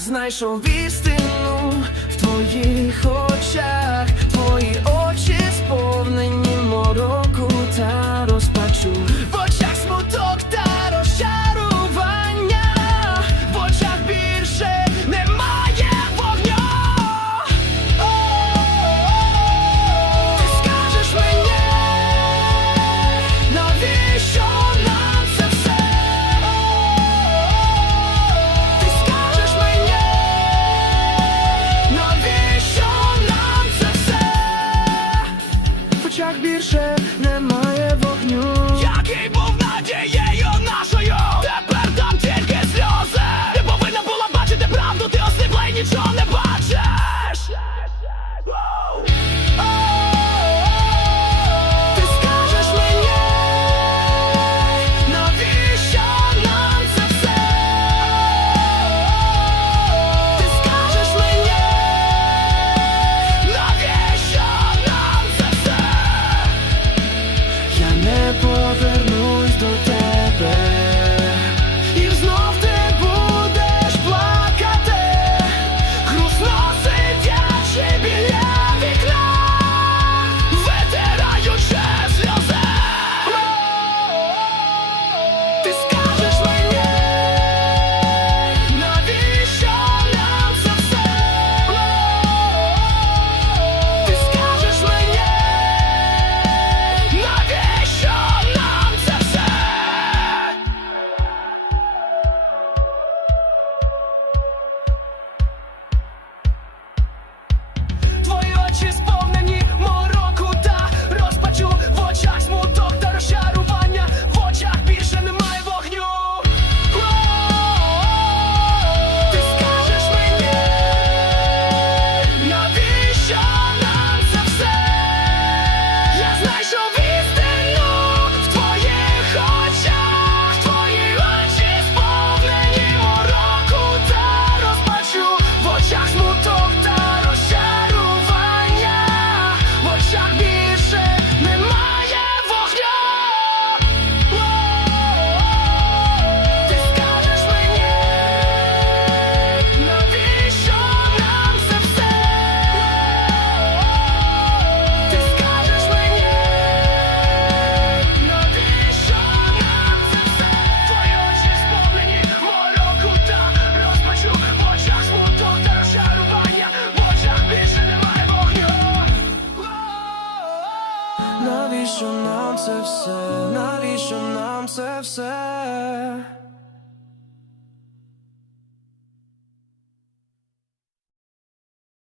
знайшов істину в твоїх очах. it's on the Навіщо нам це все? Навіщо нам це все?